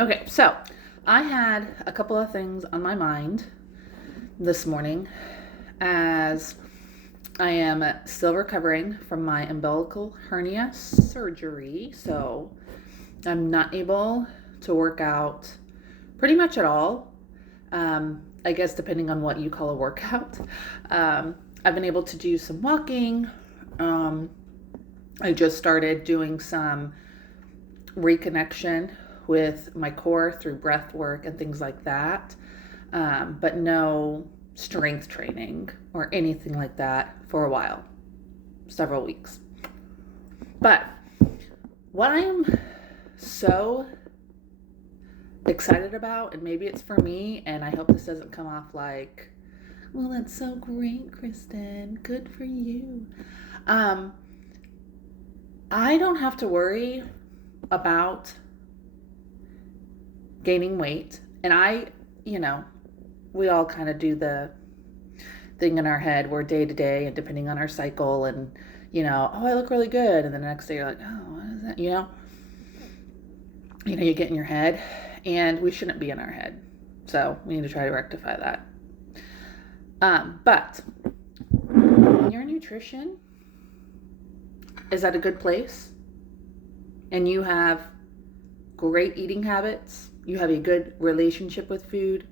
Okay, so I had a couple of things on my mind this morning as I am still recovering from my umbilical hernia surgery. So I'm not able to work out pretty much at all. I guess depending on what you call a workout. I've been able to do some walking. Um, I just started doing some reconnection with my core through breath work and things like that, but no strength training or anything like that for a while, several weeks. But what I'm so excited about, and maybe it's for me, and I hope this doesn't come off like, well, that's so great, Kristen. Good for you. Um, I don't have to worry about gaining weight. And you know, we all kind of do the thing in our head where day to day and depending on our cycle and, oh, I look really good. And then the next day you're like, oh, what is that? You get in your head and we shouldn't be in our head. So we need to try to rectify that. But your nutrition is at a good place and you have great eating habits, you have a good relationship with food,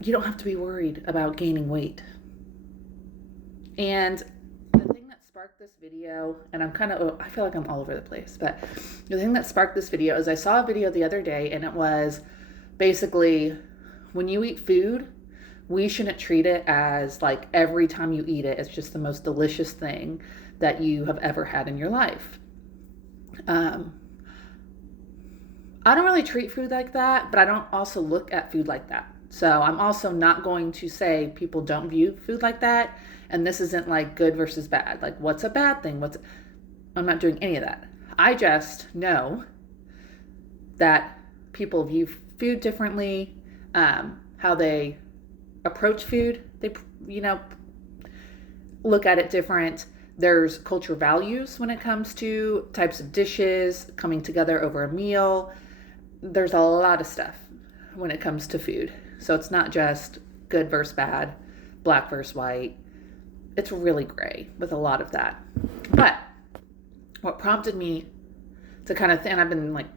you don't have to be worried about gaining weight. And the thing that sparked this video, and I feel like I'm all over the place, but the thing that sparked this video is I saw a video the other day and it was basically when you eat food, we shouldn't treat it as like every time you eat it, it's just the most delicious thing that you have ever had in your life. Um, I don't really treat food like that, but I don't also look at food like that. So I'm also not going to say people don't view food like that. And this isn't like good versus bad. Like, what's a bad thing? I'm not doing any of that. I just know that people view food differently, how they approach food. They, look at it different. There's culture values when it comes to types of dishes, coming together over a meal. There's a lot of stuff when it comes to food. So it's not just good versus bad, black versus white. It's really gray with a lot of that. But what prompted me to kind of and I've been like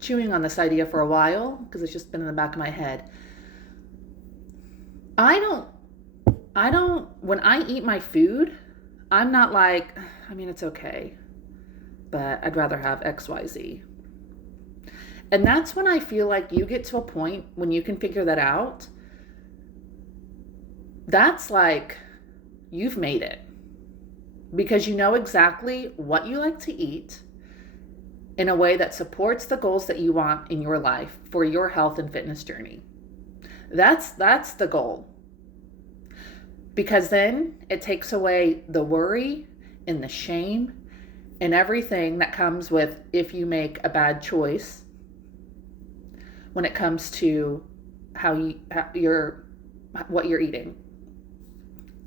chewing on this idea for a while because it's just been in the back of my head. I don't, when I eat my food, I'm not like, I mean, it's okay, but I'd rather have XYZ. And that's when I feel like you get to a point when you can figure that out. That's like you've made it because you know exactly what you like to eat in a way that supports the goals that you want in your life for your health and fitness journey. That's the goal. Because then it takes away the worry and the shame and everything that comes with if you make a bad choice when it comes to what you're eating.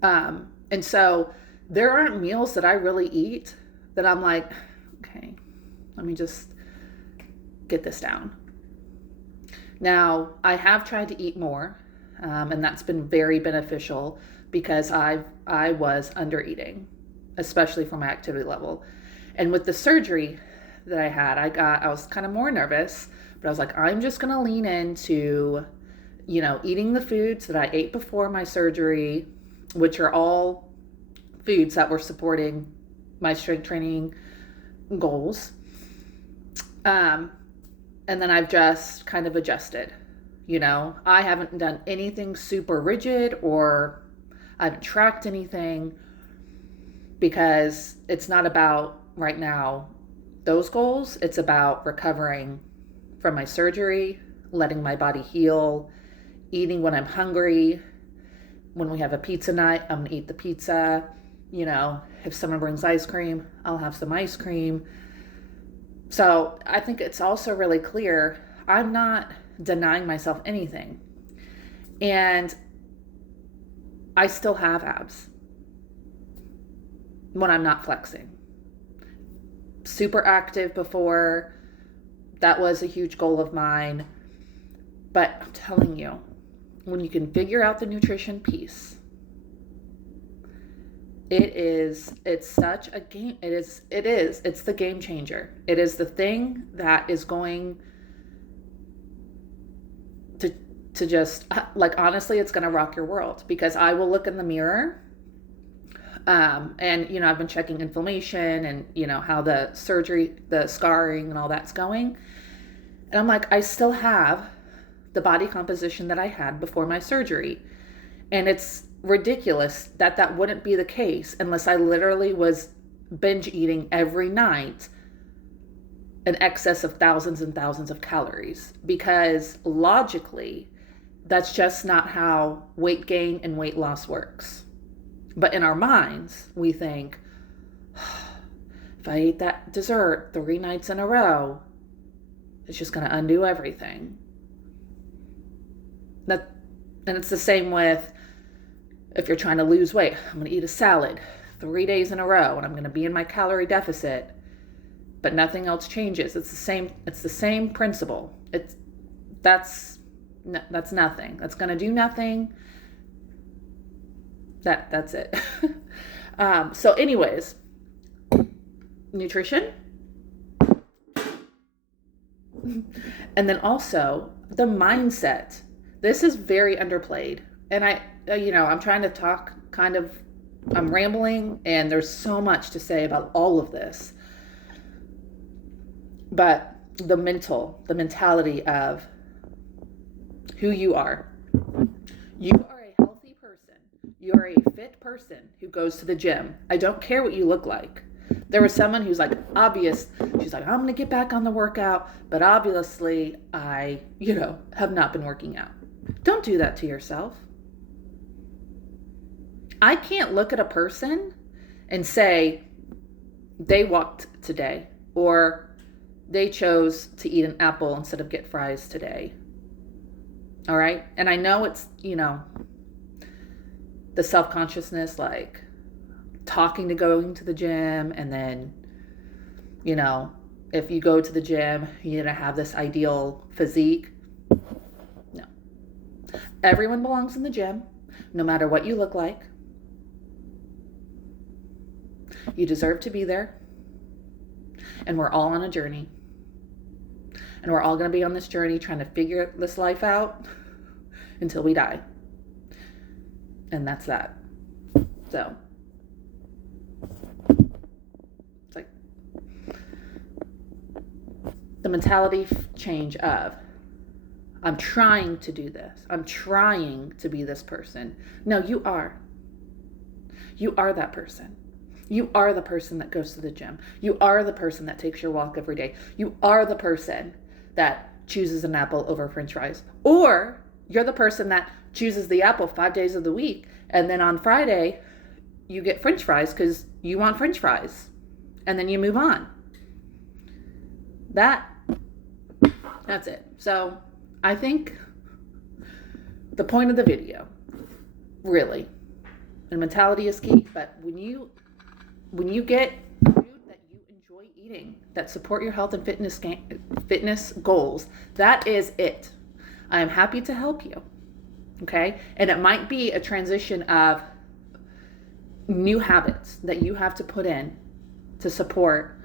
And so there aren't meals that I really eat that I'm like, okay, let me just get this down. Now, I have tried to eat more, and that's been very beneficial because I was under eating, especially for my activity level. And with the surgery that I had, I was kind of more nervous, but I was like, I'm just gonna lean into, eating the foods that I ate before my surgery, which are all foods that were supporting my strength training goals. And then I've just kind of adjusted. I haven't done anything super rigid or I haven't tracked anything because it's not about right now those goals. It's about recovering from my surgery, letting my body heal, eating when I'm hungry. When we have a pizza night, I'm going to eat the pizza. If someone brings ice cream, I'll have some ice cream. So I think it's also really clear I'm not denying myself anything. And I still have abs when I'm not flexing. Super active before, That was a huge goal of mine. But I'm telling you, when you can figure out the nutrition piece, it's such a game. It's the game changer. It is the thing that is going to just, like, honestly, it's going to rock your world, because I will look in the mirror, and, I've been checking inflammation and, how the surgery, the scarring and all that's going. And I'm like, I still have the body composition that I had before my surgery. And it's ridiculous that wouldn't be the case unless I literally was binge eating every night in excess of thousands and thousands of calories, because logically, that's just not how weight gain and weight loss works. But in our minds, we think, if I eat that dessert 3 nights in a row, it's just going to undo everything. And it's the same with, if you're trying to lose weight, I'm going to eat a salad 3 days in a row and I'm going to be in my calorie deficit, but nothing else changes. It's the same principle. That's nothing. That's going to do nothing. That's it. So anyways, nutrition. And then also the mindset. This is very underplayed. And I'm trying to talk I'm rambling, and there's so much to say about all of this. But the mentality of who you are. You are a healthy person. You are a fit person who goes to the gym. I don't care what you look like. There was someone who's like, she's like, I'm going to get back on the workout, but obviously I, have not been working out. Don't do that to yourself. I can't look at a person and say they walked today, or they chose to eat an apple instead of get fries today. All right. And I know it's, the self-consciousness, like talking to going to the gym. And then, if you go to the gym, you're going to have this ideal physique. No. Everyone belongs in the gym, no matter what you look like. You deserve to be there. And we're all on a journey. And we're all going to be on this journey trying to figure this life out until we die. And that's that. So, it's like the mentality change of, I'm trying to do this. I'm trying to be this person. No, you are. You are that person. You are the person that goes to the gym. You are the person that takes your walk every day. You are the person that chooses an apple over French fries. Or you're the person that chooses the apple 5 days of the week, and then on Friday you get French fries because you want French fries, and then you move on. That's it. So I think the point of the video, really, and mentality is key, but when you get food that you enjoy eating, that support your health and fitness goals, that is it. I am happy to help you. Okay? And it might be a transition of new habits that you have to put in to support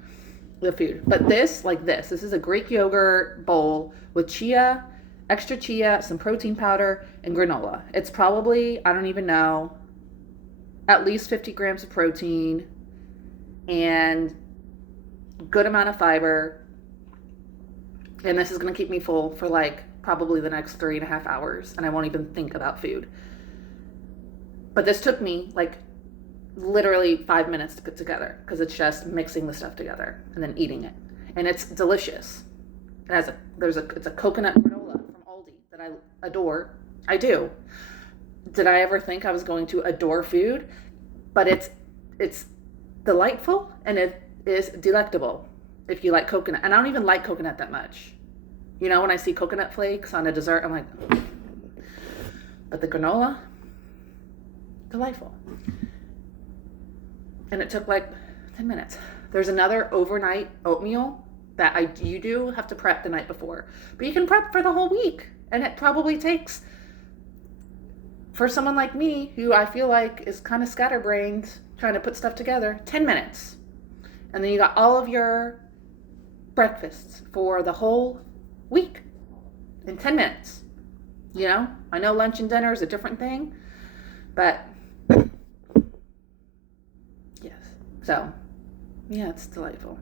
the food. But this is a Greek yogurt bowl with extra chia, some protein powder, and granola. It's probably, I don't even know, at least 50 grams of protein and good amount of fiber. And this is going to keep me full for probably the next 3.5 hours, and I won't even think about food. But this took me literally 5 minutes to put together, because it's just mixing the stuff together and then eating it. And it's delicious. It's a coconut granola from Aldi that I adore. I do. Did I ever think I was going to adore food? But it's delightful, and it is delectable if you like coconut. And I don't even like coconut that much. When I see coconut flakes on a dessert, I'm like, but the granola, delightful. And it took 10 minutes. There's another overnight oatmeal that you do have to prep the night before. But you can prep for the whole week. And it probably takes, for someone like me, who I feel like is kind of scatterbrained, trying to put stuff together, 10 minutes. And then you got all of your breakfasts for the whole week in 10 minutes. You know, I know lunch and dinner is a different thing, but yes. So, yeah, it's delightful.